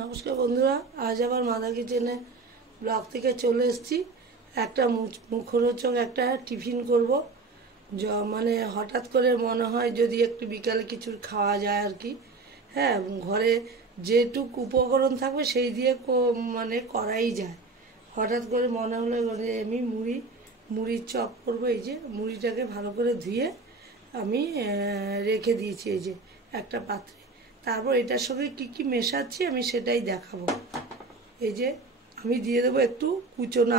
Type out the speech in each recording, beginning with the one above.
নমস্কার বন্ধুরা, আজ আবার মাদা কিচেনে ব্লগ থেকে চলে এসেছি। একটা মুখরোচক একটা টিফিন করব। মানে হঠাৎ করে মনে হয় যদি একটু বিকালে কিছু খাওয়া যায় আর কি। হ্যাঁ, ঘরে যেটুক উপকরণ থাকবে সেই দিয়ে মানে করাই যায়। হঠাৎ করে মনে হলো আমি মুড়ির চপ করবো। এই যে মুড়িটাকে ভালো করে ধুয়ে আমি রেখে দিয়েছি এই যে একটা পাত্রে। তারপর এটার সঙ্গে কি কি মেশাচ্ছি আমি সেটাই দেখাবো। এই যে আমি দিয়ে দেবো একটু কুচনো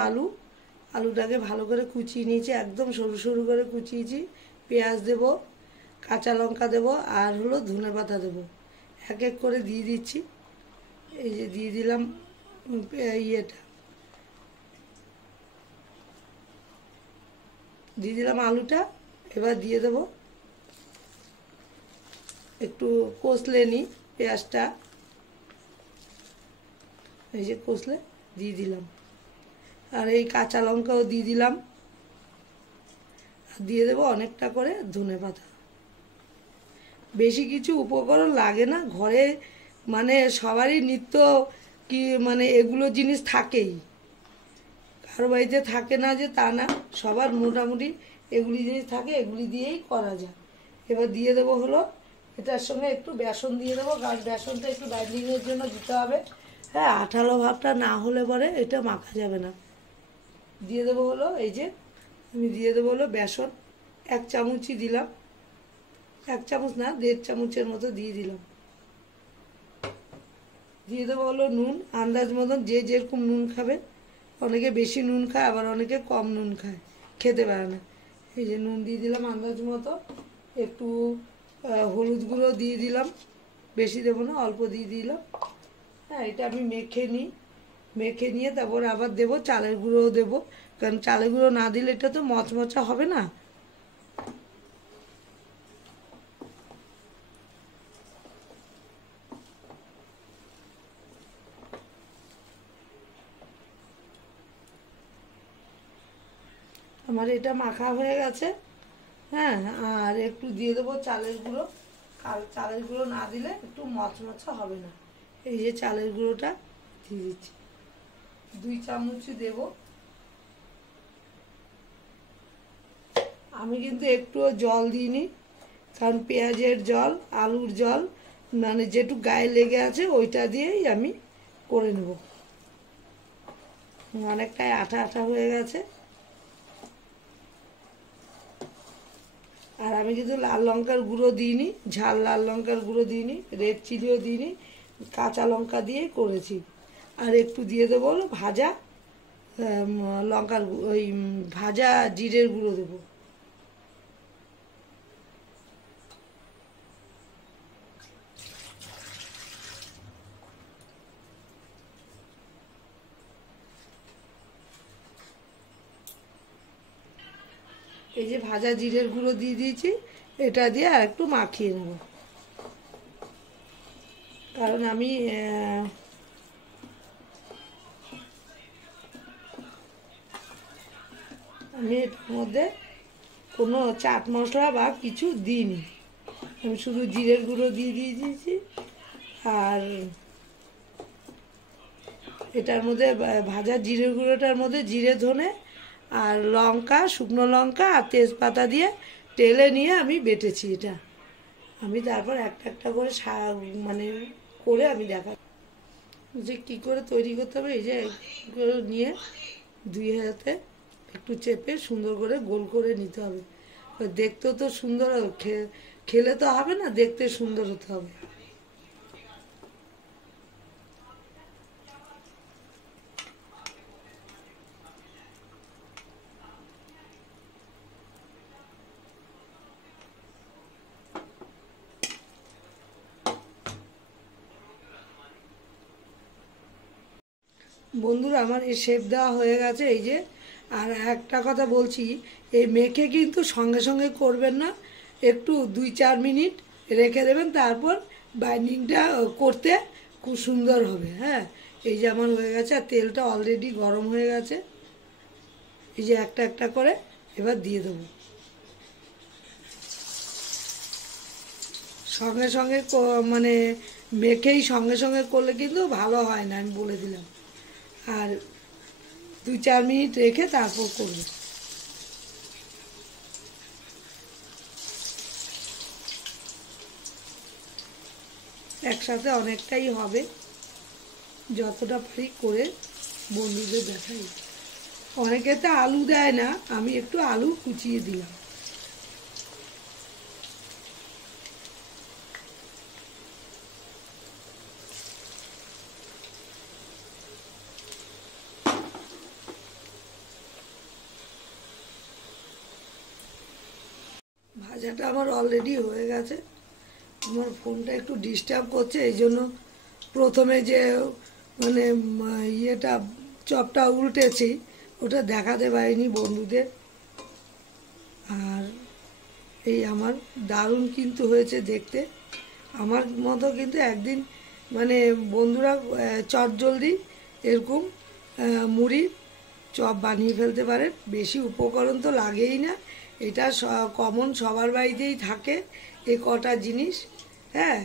আলুটাকে ভালো করে কুচিয়ে নিয়েছি, একদম সরু সরু করে কুচিয়েছি। পেঁয়াজ দেব, কাঁচা লঙ্কা দেব, আর হলো ধনেপাতা দেবো। এক এক করে দিয়ে দিচ্ছি। এই যে দিয়ে দিলাম আলুটা। এবার দিয়ে দেবো একটু কষলে নিই পেঁয়াজটা। এই যে কষলে দিয়ে দিলাম, আর এই কাঁচা লঙ্কাও দিয়ে দিলাম, আর দিয়ে দেবো অনেকটা করে ধনেপাতা। বেশি কিছু উপকরণ লাগে না, ঘরে মানে সবারই নিত্য কি মানে এগুলো জিনিস থাকেই, কারো বাড়িতে থাকে না যে তা না, সবার মোটামুটি এগুলি জিনিস থাকে, এগুলি দিয়েই করা যায়। এবার দিয়ে দেবো হলো এটার সঙ্গে একটু বেসন দিয়ে দেবো, কারণ বেসনটা একটু বাইন্ডিংয়ের জন্য দিতে হবে। হ্যাঁ, আঠালো ভাবটা না হলে পরে এটা মাখা যাবে না। দিয়ে দেবো হলো এই যে আমি দিয়ে দেবো হলো বেসন, 1 চামচই দিলাম, 1 চামচ না 1.5 চামচের মতো দিয়ে দিলাম। দিয়ে দেবো হলো নুন আন্দাজ মতন, যে যেরকম নুন খাবে। অনেকে বেশি নুন খায়, আবার অনেকে কম নুন খায়, খেতে পারে না। এই যে নুন দিয়ে দিলাম আন্দাজ মতো। একটু হলুদ গুঁড়ো দিয়ে দিলাম, বেশি দেবো না, অল্প দিয়ে দিলাম। হ্যাঁ, এটা আমি মেখে নিয়ে তারপর আবার দেবো চালের গুঁড়োও দেবো, কারণ চালের গুঁড়ো না দিলে এটা তো মচমচা হবে না। আমার এটা মাখা হয়ে গেছে। হ্যাঁ, আর একটু দিয়ে দেবো চালের গুঁড়ো, আর চালের গুঁড়ো না দিলে একটু মচমচা হবে না। এই যে চালের গুঁড়োটা দিয়ে দিচ্ছি, 2 চামচই দেব। আমি কিন্তু একটুও জল দিইনি, কারণ পেঁয়াজের জল, আলুর জল, মানে যেটুকু গায়ে লেগে আছে ওইটা দিয়েই আমি করে নেব। অনেকটাই আঠা আঠা হয়ে গেছে। আর আমি কিন্তু লাল লঙ্কার গুঁড়ো দিইনি, ঝাল লাল লঙ্কার গুঁড়ো দিইনি, রেড চিলিও দিইনি, কাঁচা লঙ্কা দিয়েই করেছি। আর একটু দিয়ে দেবো ভাজা ওই ভাজা জিরের গুঁড়ো দেবো। এই যে ভাজা জিরের গুঁড়ো দিয়ে দিয়েছি, এটা দিয়ে আর একটু মাখিয়ে নেব, কারণ আমি এটার মধ্যে কোনো চাট মশলা বা কিছু দিইনি, আমি শুধু জিরের গুঁড়ো দিয়ে দিয়েছি। আর এটার মধ্যে ভাজা জিরের গুঁড়োটার মধ্যে জিরে ধনে আর লঙ্কা, শুকনো লঙ্কা আর তেজপাতা দিয়ে টেলে নিয়ে আমি বেটেছি এটা। আমি তারপর একটা একটা করে মানে করে আমি দেখা যে কী করে তৈরি করতে হবে। এই যে করে নিয়ে 2 হাতে একটু চেপে সুন্দর করে গোল করে নিতে হবে। দেখতেও তো সুন্দর, খেলে তো হবে না, দেখতে সুন্দর হতে হবে। বন্ধুরা, আমার এই শেপ দেওয়া হয়ে গেছে। এই যে আর একটা কথা বলছি, এই মেখে কিন্তু সঙ্গে সঙ্গে করবেন না, একটু 2-4 মিনিট রেখে দেবেন, তারপর বাইন্ডিংটা করতে খুব সুন্দর হবে। হ্যাঁ, এই যে আমার হয়ে গেছে, আর তেলটা অলরেডি গরম হয়ে গেছে। এই যে একটা একটা করে এবার দিয়ে দেবো, সঙ্গে সঙ্গে মানে মেখেই সঙ্গে সঙ্গে করলে কিন্তু ভালো হয় না, আমি বলে দিলাম। আর 2-4 মিনিট রেখে তারপর করবে। একসাথে অনেকটাই হবে, যতটা পারি করে বন্ধুদের দেখাই। অনেকে তো আলু দেয় না, আমি একটু আলু কুচিয়ে দিলাম। ভাজাটা আমার অলরেডি হয়ে গেছে। আমার ফোনটা একটু ডিস্টার্ব করছে, এই জন্য প্রথমে যে মানে ইয়েটা চপটা উল্টেছি ওটা দেখাতে পারিনি বন্ধুদের। আর এই আমার দারুণ কিন্তু হয়েছে দেখতে। আমার মতো কিন্তু একদিন মানে বন্ধুরা চটজলদি এরকম মুড়ির চপ বানিয়ে ফেলতে পারেন। বেশি উপকরণ তো লাগেই না, এটা কমন সবার বাড়িতেই থাকে এ কটা জিনিস। হ্যাঁ,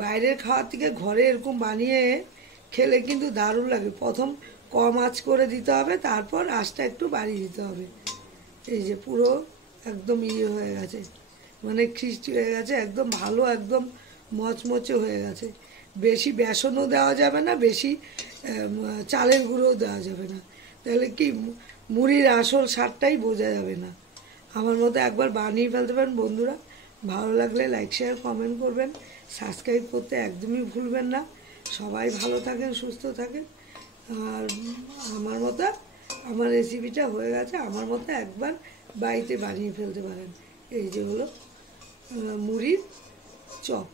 বাইরের খাওয়ার থেকে ঘরে এরকম বানিয়ে খেলে কিন্তু দারুণ লাগে। প্রথম কম আঁচ করে দিতে হবে, তারপর আঁচটা একটু বাড়িয়ে দিতে হবে। এই যে পুরো একদম ইয়ে হয়ে গেছে, মানে খ্রিস্টি হয়ে গেছে, একদম ভালো, একদম মচমচে হয়ে গেছে। বেশি বেসনও দেওয়া যাবে না, বেশি চালের গুঁড়োও দেওয়া যাবে না, তাহলে কি মুড়ির আসল স্বাদটাই বোঝা যাবে না। আমার মতো একবার বানিয়ে ফেলতে পারেন বন্ধুরা। ভালো লাগলে লাইক শেয়ার কমেন্ট করবেন, সাবস্ক্রাইব করতে একদমই ভুলবেন না। সবাই ভালো থাকেন, সুস্থ থাকেন। আর আমার মতো আমার রেসিপিটা হয়ে গেছে, আমার মতো একবার বাড়িতে বানিয়ে ফেলতে পারেন। এই যে হলো মুড়ির চপ।